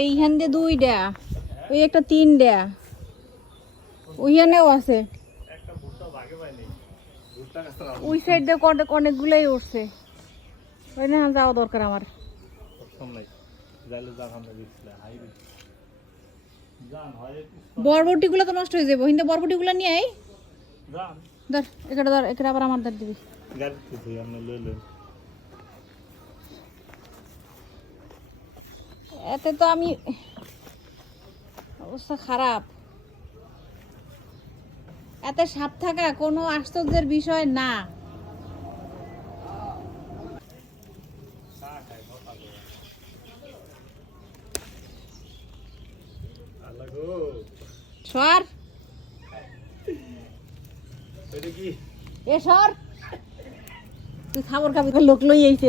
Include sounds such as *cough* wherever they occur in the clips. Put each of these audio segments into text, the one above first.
এইখান দিয়ে দুইটা ওই একটা তিন তিনটা। ওইখানেও আছে। ওই সাইড দিয়ে অনেক অনেকগুলাই উঠছে। ওই না যাওয়া দরকার আমার। হয় বরবটিগুলো তো নষ্ট হয়ে যাব। হিন্দে বরবটিগুলো নিয়ে আই ধর এখানে ধর এখানে আবার আমার ধর দিবি গাড়িতে ধুই আমরা লই লই এতে তো আমি অবস্থা খারাপ। এতে সাপ থাকা কোনো আশ্চর্যের বিষয় না। সর। এ সর। তুই খাবার খাবি লোক লই আইছে।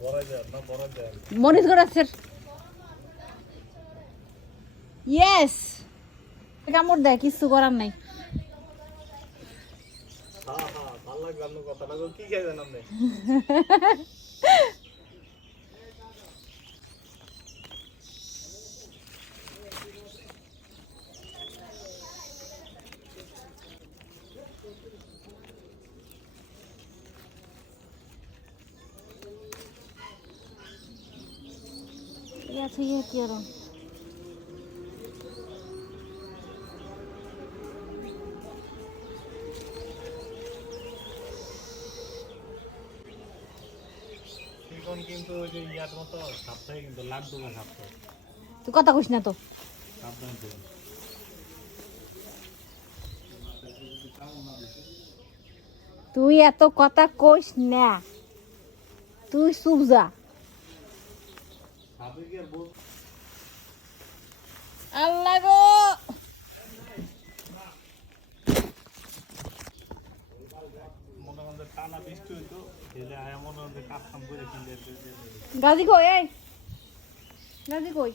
বড় আছে। ইয়েস কামড় দেয় কিছু করার নাই। হ্যাঁ হ্যাঁ ভালো লাগল আপনার কথাটা। কি খাইবেন আপনি? *laughs* ঠিক আছে কি আর? কিন্তু ওই যে ইয়ার মতো সাপ্তাহে কিন্তু লাড্ডু বা সাপ্তাহে। তুই কথা কইস না তো। তো। তুই এত কথা কইস না। তুই চুপ যা। করে গো গাজি কই এই! গাজি কই?